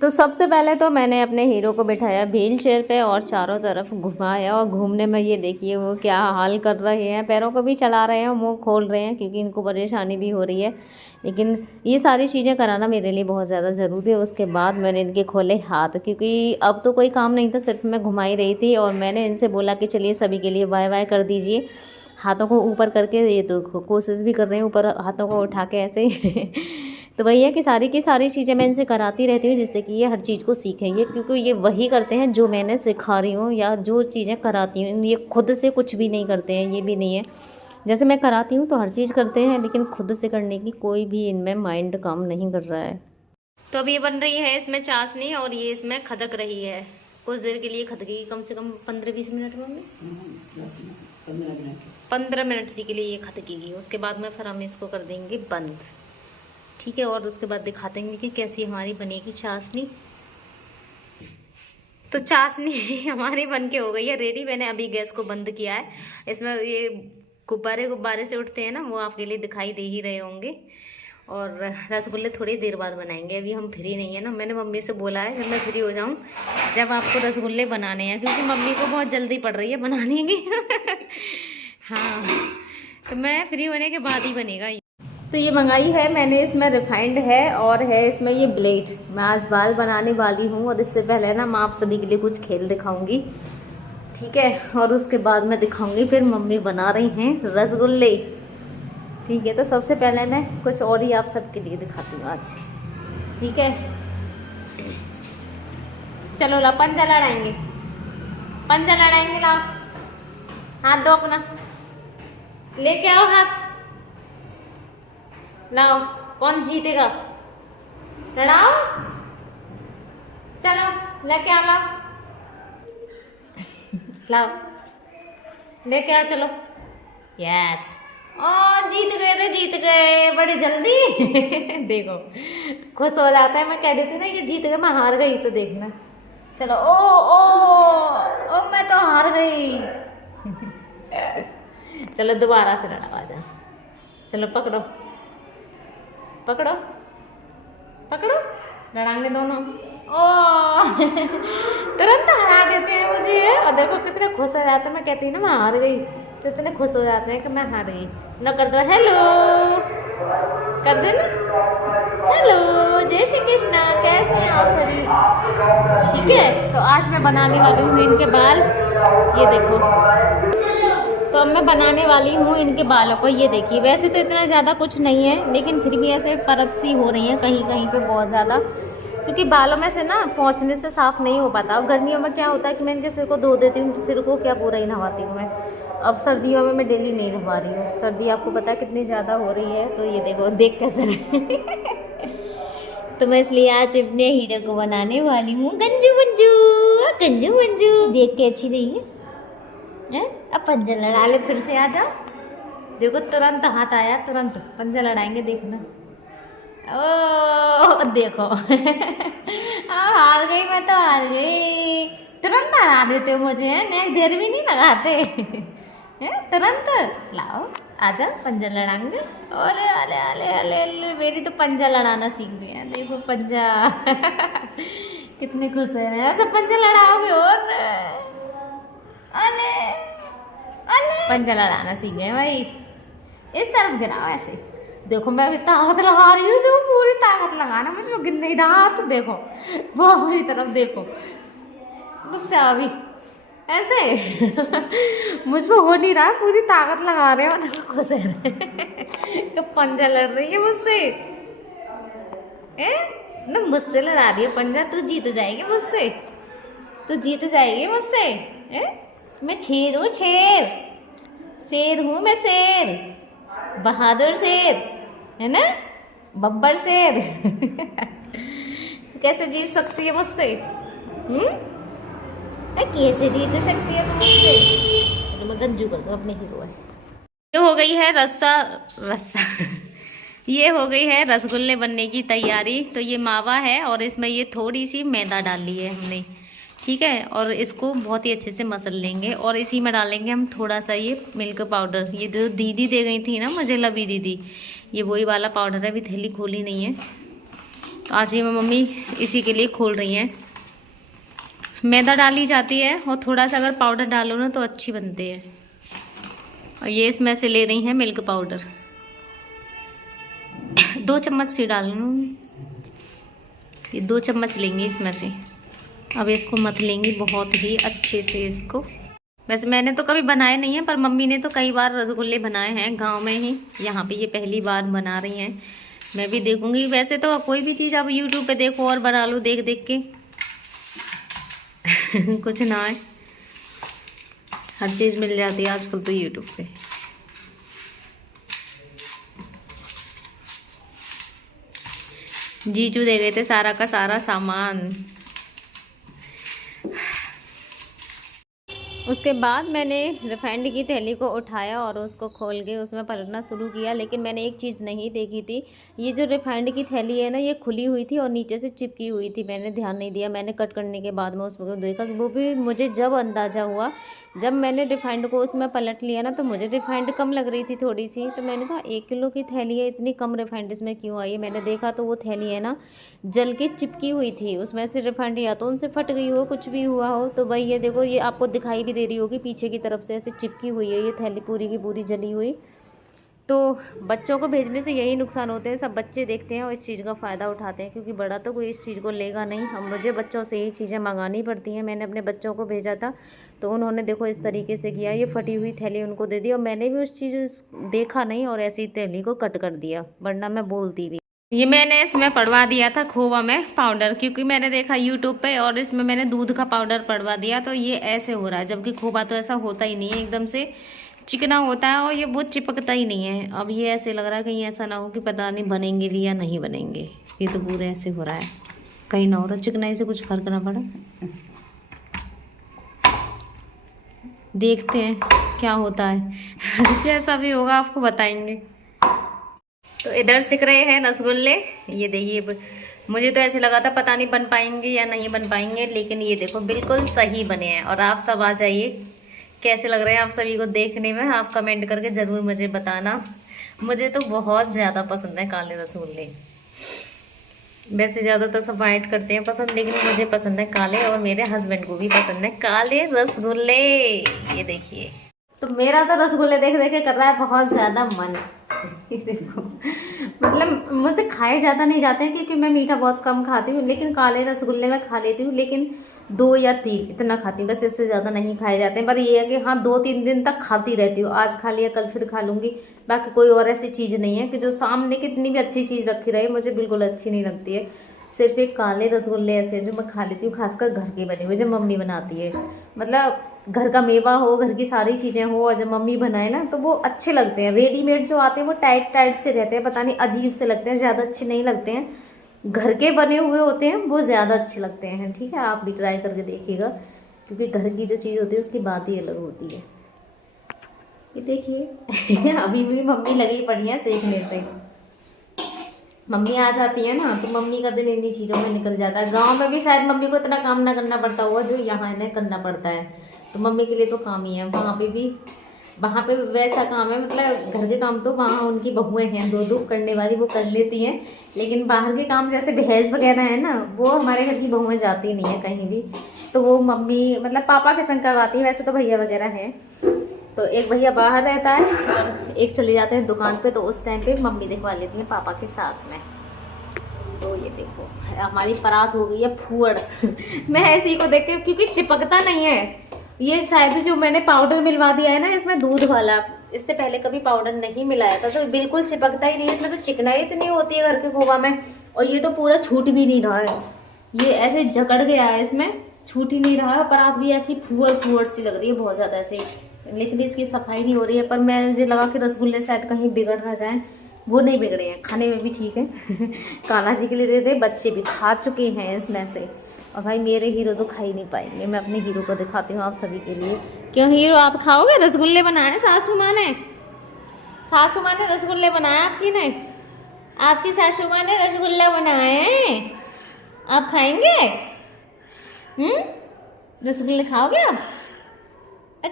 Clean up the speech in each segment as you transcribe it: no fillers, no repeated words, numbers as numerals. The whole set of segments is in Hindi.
तो सबसे पहले तो मैंने अपने हीरो को बिठाया व्हील चेयर पे और चारों तरफ घुमाया, और घूमने में ये देखिए वो क्या हाल कर रहे हैं, पैरों को भी चला रहे हैं, मुंह खोल रहे हैं क्योंकि इनको परेशानी भी हो रही है। लेकिन ये सारी चीज़ें कराना मेरे लिए बहुत ज़्यादा ज़रूरी है। उसके बाद मैंने इनके खोले हाथ, क्योंकि अब तो कोई काम नहीं था, सिर्फ मैं घुमाई रही थी। और मैंने इनसे बोला कि चलिए सभी के लिए बाय बाय कर दीजिए, हाथों को ऊपर करके। ये तो कोशिश भी कर रहे हैं ऊपर हाथों को उठा के ऐसे तो वही है कि सारी की सारी चीज़ें मैं इनसे कराती रहती हूँ, जिससे कि ये हर चीज़ को सीखेंगे, क्योंकि ये वही करते हैं जो मैंने सिखा रही हूँ या जो चीज़ें कराती हूँ। ये खुद से कुछ भी नहीं करते हैं, ये भी नहीं है। जैसे मैं कराती हूँ तो हर चीज़ करते हैं, लेकिन खुद से करने की कोई भी इनमें माइंड काम नहीं कर रहा है। तो अब ये बन रही है इसमें चाशनी, और ये इसमें खदक रही है। कुछ देर के लिए खदकेगी, कम से कम 15-20 मिनट में, 15 मिनट सी के लिए ये खदकेगी। उसके बाद में फिर हम इसको कर देंगे बंद, ठीक है। और उसके बाद दिखाते हैं कि कैसी हमारी बनेगी चाशनी। तो चाशनी हमारी बन के हो गई है रेडी। मैंने अभी गैस को बंद किया है। इसमें ये गुब्बारे से उठते हैं ना, वो आपके लिए दिखाई दे ही रहे होंगे। और रसगुल्ले थोड़ी देर बाद बनाएंगे, अभी हम फ्री नहीं है ना। मैंने मम्मी से बोला है जब मैं फ्री हो जाऊँ जब आपको रसगुल्ले बनाने हैं, क्योंकि मम्मी को बहुत जल्दी पड़ रही है बनाने की हाँ, तो मैं फ्री होने के बाद ही बनेगा। तो ये मंगाई है मैंने, इसमें रिफाइंड है और है इसमें ये ब्लेड। मैं आज बाल बनाने वाली हूँ, और इससे पहले ना मैं आप सभी के लिए कुछ खेल दिखाऊंगी, ठीक है। और उसके बाद मैं दिखाऊंगी फिर मम्मी बना रही हैं रसगुल्ले, ठीक है। तो सबसे पहले मैं कुछ और ही आप सबके लिए दिखाती हूँ आज, ठीक है। चलो ला पंजा लड़ाएंगे, पंजा लड़ाएंगे। ला हाथ दो अपना, लेके आओ हाथ, लाओ। कौन जीतेगा लड़ाओ, चलो लेके आओ, लाओ लाओ लेके आओ, चलो। यस, ओ जीत गए रे, जीत गए बड़ी जल्दी देखो खुश हो जाता है। मैं कह देती ना कि जीत गए, मैं हार गई तो देखना। चलो ओ ओ ओ मैं तो हार गई चलो दोबारा से लड़ाओ, आ जा। चलो पकड़ो पकड़ो पकड़ो, लड़ाएंगे दोनों। ओ तुरंत हरा देते हैं मुझे। और देखो कितने खुश हो जाते हैं, मैं कहती हूँ ना मैं हार गई तो इतने खुश हो जाते हैं कि मैं हार गई। लो कर दो हेलो, कर दो ना हेलो, जय श्री कृष्णा, कैसे हैं आप सभी, ठीक है। तो आज मैं बनाने वाली हूँ इनके बाल, ये देखो। तो अब मैं बनाने वाली हूँ इनके बालों को, ये देखिए। वैसे तो इतना ज़्यादा कुछ नहीं है, लेकिन फिर भी ऐसे परत सी हो रही है कहीं कहीं पे बहुत ज़्यादा, क्योंकि बालों में से ना पहुँचने से साफ़ नहीं हो पाता। और गर्मियों में क्या होता है कि मैं इनके सिर को धो देती हूँ, सिर को क्या पूरा ही नहवाती हूँ मैं। अब सर्दियों में मैं डेली नहीं नहवा रही हूँ, सर्दी आपको पता है कितनी ज़्यादा हो रही है। तो ये देखो, देख कैसे तो मैं इसलिए आज अपने हीरो को बनाने वाली हूँ गंजू मंजू, गंजू मंजू। देख के अच्छी रही है। अब पंजा लड़ा ले, फिर से आ जाओ। देखो तुरंत हाथ आया, तुरंत पंजा लड़ाएंगे, देखना। ओ देखो हार गई मैं, तो हार गई। तुरंत हरा देते हो मुझे, नेक्स्ट देर भी नहीं लगाते तुरंत लाओ, आ जाओ पंजा लड़ाएंगे। अरे अरे अरे अरे अरे, मेरी तो पंजा लड़ाना सीख गई है, देखो पंजा कितने खुश है। ऐसा पंजा लड़ाओगे और अले अले, पंजा लड़ाना सीख गए भाई। इस तरफ गिराओ ऐसे, देखो मैं अभी ताकत लगा रही हूँ, देखो पूरी ताकत लगाना, मुझे गिर नहीं रहा। तो देखो वो पूरी तरफ देखो, रुक जाओ अभी ऐसे मुझ पर हो नहीं रहा, पूरी ताकत लगा रहे हो। देखो खुश है कि पंजा लड़ रही है मुझसे, ना मुझसे लड़ा रही है पंजा। तू जीत जाएगी मुझसे, तू जीत जाएगी मुझसे। मैं शेर हूँ, शेर, शेर हूँ मैं, शेर, बहादुर शेर है ना, बब्बर शेर तो कैसे जीत सकती है मुझसे? कैसे जीत सकती है मुझसे? चलो मैं गंजू कर दूँ, अपने हीरो है। ये हो गई है रस्सा ये हो गई है रसगुल्ले बनने की तैयारी। तो ये मावा है और इसमें ये थोड़ी सी मैदा डाल ली है हमने, ठीक है। और इसको बहुत ही अच्छे से मसल लेंगे, और इसी में डालेंगे हम थोड़ा सा ये मिल्क पाउडर। ये जो दीदी दे गई थी ना मुझे, लवी दीदी, ये वही वाला पाउडर है, अभी थैली खोली नहीं है। तो आज ये मम्मी इसी के लिए खोल रही हैं। मैदा डाली जाती है और थोड़ा सा अगर पाउडर डालो ना तो अच्छी बनती है। और ये इसमें से ले रही हैं मिल्क पाउडर, 2 चम्मच से डाल लूँ, ये 2 चम्मच लेंगे इसमें से। अब इसको मथ लेंगे बहुत ही अच्छे से इसको। वैसे मैंने तो कभी बनाए नहीं है, पर मम्मी ने तो कई बार रसगुल्ले बनाए हैं गांव में ही। यहाँ पे ये पहली बार बना रही हैं, मैं भी देखूंगी। वैसे तो कोई भी चीज़ आप यूट्यूब पे देखो और बना लो देख देख के कुछ ना है, हर चीज़ मिल जाती है आजकल तो यूट्यूब पे। जीजू दे गए थे सारा का सारा सामान। उसके बाद मैंने रिफाइंड की थैली को उठाया और उसको खोल के उसमें पलटना शुरू किया। लेकिन मैंने एक चीज़ नहीं देखी थी, ये जो रिफाइंड की थैली है ना, ये खुली हुई थी और नीचे से चिपकी हुई थी। मैंने ध्यान नहीं दिया, मैंने कट करने के बाद में उसमें देखा कि वो भी मुझे जब अंदाज़ा हुआ, जब मैंने रिफाइंड को उसमें पलट लिया ना, तो मुझे रिफाइंड कम लग रही थी थोड़ी सी। तो मैंने कहा 1 किलो की थैली है, इतनी कम रिफाइंड इसमें क्यों आई है। मैंने देखा तो वो थैली है ना जल के चिपकी हुई थी, उसमें से रिफाइंड या तो उनसे फट गई हो, कुछ भी हुआ हो। तो भाई ये देखो, ये आपको दिखाई भी दे रही होगी, पीछे की तरफ से ऐसे चिपकी हुई है ये थैली पूरी की पूरी जली हुई। तो बच्चों को भेजने से यही नुकसान होते हैं, सब बच्चे देखते हैं और इस चीज़ का फ़ायदा उठाते हैं, क्योंकि बड़ा तो कोई इस चीज़ को लेगा नहीं। हम मुझे बच्चों से यही चीज़ें मंगानी पड़ती हैं। मैंने अपने बच्चों को भेजा था तो उन्होंने देखो इस तरीके से किया, ये फटी हुई थैली उनको दे दी और मैंने भी उस चीज़ देखा नहीं और ऐसी थैली को कट कर दिया, वरना मैं बोलती भी। ये मैंने इसमें पड़वा दिया था खोवा में पाउडर, क्योंकि मैंने देखा यूट्यूब पे और इसमें मैंने दूध का पाउडर पड़वा दिया, तो ये ऐसे हो रहा है। जबकि खोवा तो ऐसा होता ही नहीं है, एकदम से चिकना होता है और ये बहुत चिपकता ही नहीं है। अब ये ऐसे लग रहा है कहीं ऐसा ना हो कि पता नहीं बनेंगे भी या नहीं बनेंगे। ये तो पूरे ऐसे हो रहा है, कहीं ना हो रहा चिकनाई से कुछ फर्क ना पड़ा। देखते हैं क्या होता है जैसा भी होगा आपको बताएंगे। तो इधर सिक रहे हैं रसगुल्ले, ये देखिए। मुझे तो ऐसे लगा था पता नहीं बन पाएंगे या नहीं बन पाएंगे, लेकिन ये देखो बिल्कुल सही बने हैं। और आप सब आ जाइए, कैसे लग रहे हैं आप सभी को देखने में, आप कमेंट करके ज़रूर मुझे बताना। मुझे तो बहुत ज़्यादा पसंद है काले रसगुल्ले। वैसे ज़्यादातर सब वाइट करते हैं पसंद, लेकिन मुझे पसंद है काले और मेरे हस्बैंड को भी पसंद है काले रसगुल्ले। ये देखिए, तो मेरा तो रसगुल्ले देख देख के कर रहा है बहुत ज़्यादा मन। देखो, मतलब मुझे खाए ज़्यादा नहीं जाते हैं क्योंकि मैं मीठा बहुत कम खाती हूँ, लेकिन काले रसगुल्ले मैं खा लेती हूँ, लेकिन 2 या 3 इतना खाती हूँ, बस इससे ज़्यादा नहीं खाए जाते हैं। पर ये है कि हाँ 2-3 दिन तक खाती रहती हूँ, आज खा लिया कल फिर खा लूँगी। बाकी कोई और ऐसी चीज़ नहीं है कि जो सामने कितनी भी अच्छी चीज़ रखी रहे मुझे बिल्कुल अच्छी नहीं लगती है। सिर्फ एक काले रसगुल्ले ऐसे हैं जो मैं खा लेती हूँ, खासकर घर के बने हुए जो मम्मी बनाती है। मतलब घर का मेवा हो, घर की सारी चीज़ें हो और जब मम्मी बनाए ना तो वो अच्छे लगते हैं। रेडीमेड जो आते हैं वो टाइट टाइट से रहते हैं, पता नहीं अजीब से लगते हैं, ज़्यादा अच्छे नहीं लगते हैं। घर के बने हुए होते हैं वो ज़्यादा अच्छे लगते हैं। ठीक है, आप भी ट्राई करके देखिएगा, क्योंकि घर की जो चीज़ होती है उसकी बात ही अलग होती है। ये देखिए अभी भी मम्मी लगी पड़ी है सेकने से। मम्मी आ जाती है ना तो मम्मी का दिन इन्हीं चीज़ों में निकल जाता है। गांव में भी शायद मम्मी को इतना काम ना करना पड़ता होगा जो यहाँ इन्हें करना पड़ता है, तो मम्मी के लिए तो काम ही है। वहाँ पे वैसा काम है, मतलब घर के काम तो वहाँ उनकी बहुएं हैं 2-2 करने वाली, वो कर लेती हैं। लेकिन बाहर के काम जैसे भैंस वगैरह है ना, वो हमारे घर की बहुएं जाती नहीं है कहीं भी, तो वो मम्मी मतलब पापा के संग करवाती है। वैसे तो भैया वगैरह हैं, तो एक भैया बाहर रहता है और एक चले जाते हैं दुकान पे, तो उस टाइम पे मम्मी दिखवा लेती हैं पापा के साथ में। तो ये देखो हमारी परात हो गई है फूअड़ मैं ऐसे ही को देख के, क्योंकि चिपकता नहीं है ये, शायद जो मैंने पाउडर मिलवा दिया है ना इसमें दूध वाला, इससे पहले कभी पाउडर नहीं मिलाया था, तो बिल्कुल चिपकता ही नहीं है। इसमें तो चिकनाई इतनी होती है घर के खोवा में, और ये तो पूरा छूट भी नहीं रहा है, ये ऐसे जकड़ गया है, इसमें छूट ही नहीं रहा है। परात भी ऐसी फूअड़ सी लग रही है बहुत ज़्यादा ऐसे, लेकिन इसकी सफाई नहीं हो रही है। पर मुझे लगा कि रसगुल्ले शायद कहीं बिगड़ ना जाए, वो नहीं बिगड़े हैं, खाने में भी ठीक है कान्हा जी के लिए दे दे, बच्चे भी खा चुके हैं इसमें से। और भाई मेरे हीरो तो खा ही नहीं पाएंगे, मैं अपने हीरो को दिखाती हूँ आप सभी के लिए। क्यों हीरो आप खाओगे? रसगुल्ले बनाए सासू माँ ने रसगुल्ले बनाए आपकी ने, आपकी सासू माँ ने रसगुल्ला बनाए हैं, आप खाएंगे? रसगुल्ले खाओगे आप?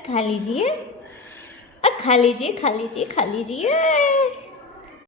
खा लीजिए, खा लीजिए।